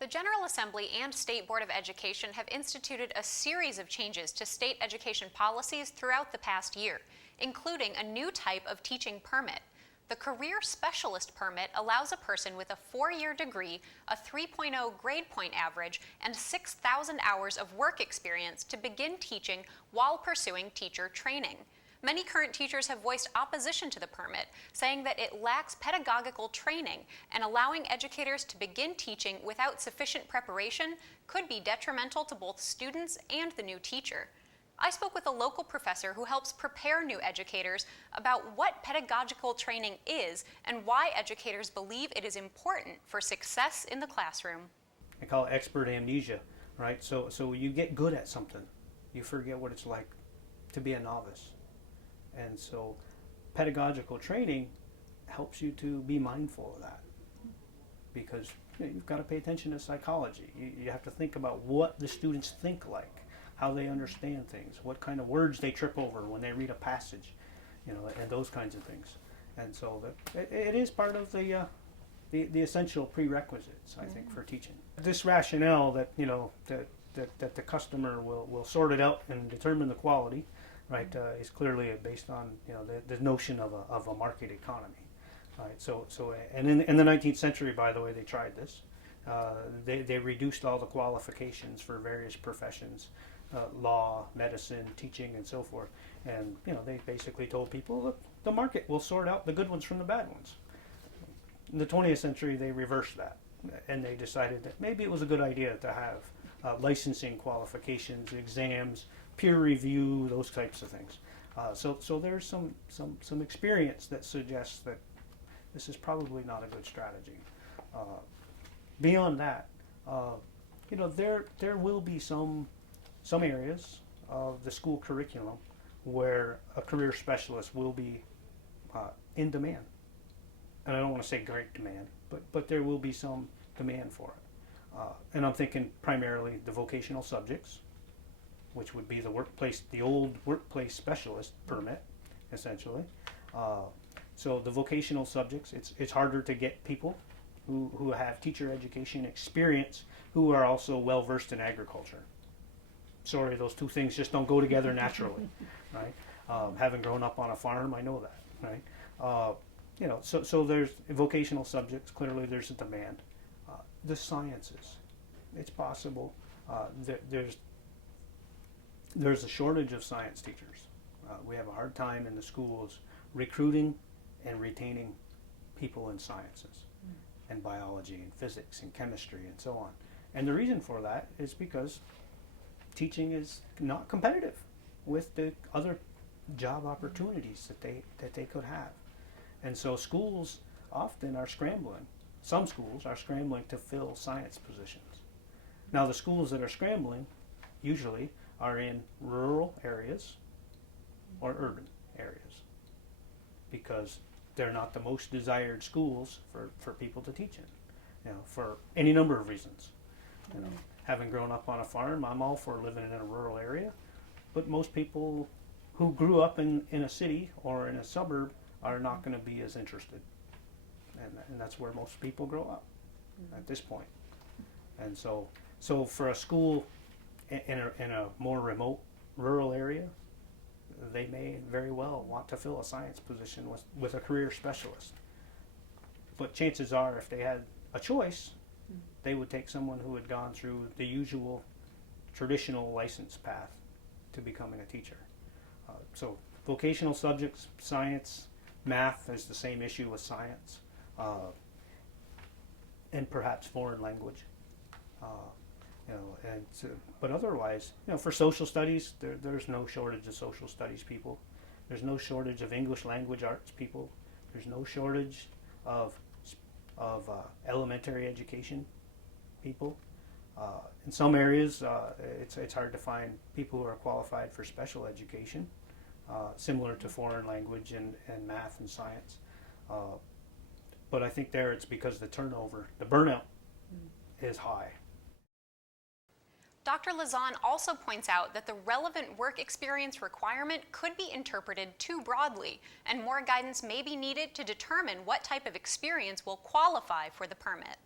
The General Assembly and State Board of Education have instituted a series of changes to state education policies throughout the past year, including a new type of teaching permit. The Career Specialist Permit allows a person with a 4-year degree, a 3.0 grade point average, and 6,000 hours of work experience to begin teaching while pursuing teacher training. Many current teachers have voiced opposition to the permit, saying that it lacks pedagogical training, and allowing educators to begin teaching without sufficient preparation could be detrimental to both students and the new teacher. I spoke with a local professor who helps prepare new educators about what pedagogical training is and why educators believe it is important for success in the classroom. I call it expert amnesia, right? So you get good at something, you forget what it's like to be a novice. And so pedagogical training helps you to be mindful of that, because you've got to pay attention to psychology. You have to think about what the students think like, how they understand things, what kind of words they trip over when they read a passage, and those kinds of things. And so it is part of the essential prerequisites, I think, for teaching. This rationale that that the customer will sort it out and determine the quality, right, is clearly based on the notion of a market economy, right? So and in the 19th century, by the way, they tried this. They reduced all the qualifications for various professions, law, medicine, teaching, and so forth. And they basically told people, look, the market will sort out the good ones from the bad ones. In the 20th century, they reversed that, and they decided that maybe it was a good idea to have licensing qualifications, exams, peer review, those types of things. So there's some experience that suggests that this is probably not a good strategy. Beyond that, there will be some areas of the school curriculum where a career specialist will be in demand. And I don't want to say great demand, but there will be some demand for it. And I'm thinking primarily the vocational subjects, which would be the old workplace specialist permit, essentially. So the vocational subjects, it's harder to get people who have teacher education experience who are also well versed in agriculture. Sorry, those two things just don't go together naturally, right? Having grown up on a farm, I know that, right? So there's vocational subjects. Clearly, there's a demand. The sciences, it's possible. There's a shortage of science teachers. We have a hard time in the schools recruiting and retaining people in sciences, and biology and physics and chemistry and so on. And the reason for that is because teaching is not competitive with the other job opportunities that they could have. And so schools often are scrambling. Some schools are scrambling to fill science positions. Now the schools that are scrambling usually are in rural areas or urban areas, because they're not the most desired schools for people to teach in, for any number of reasons. Having grown up on a farm, I'm all for living in a rural area, but most people who grew up in a city or in a suburb are not going to be as interested. And that's where most people grow up at this point. And so for a school in a more remote rural area, they may very well want to fill a science position with a career specialist. But chances are, if they had a choice, they would take someone who had gone through the usual traditional license path to becoming a teacher. So vocational subjects, science, math is the same issue with science, and perhaps foreign language. But otherwise, for social studies, there's no shortage of social studies people. There's no shortage of English language arts people. There's no shortage of elementary education people. In some areas, it's hard to find people who are qualified for special education, similar to foreign language and math and science. But I think there it's because the turnover, the burnout is high. Dr. Lazan also points out that the relevant work experience requirement could be interpreted too broadly, and more guidance may be needed to determine what type of experience will qualify for the permit.